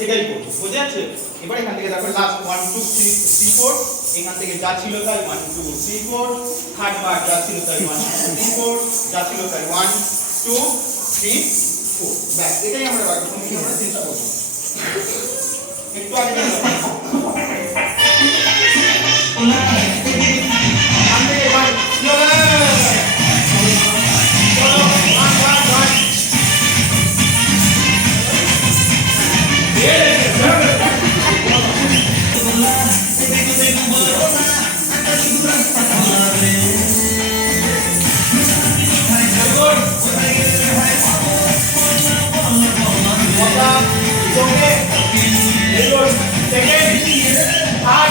সেটাই করব বুঝে আছে এবার এখান থেকে দেখো লাস্ট 1 2 3 3 4 এখান থেকে যা ছিল তাই 1 2 3 4 থার্ড বার যা ছিল তাই 1 2 3 4 যা ছিল তাই 1 2 3 4 ব্যাস এটাই আমরা রাখবো তুমি আমরা চেষ্টা করব একটু আগে যাও আমরা এবার Second, hard,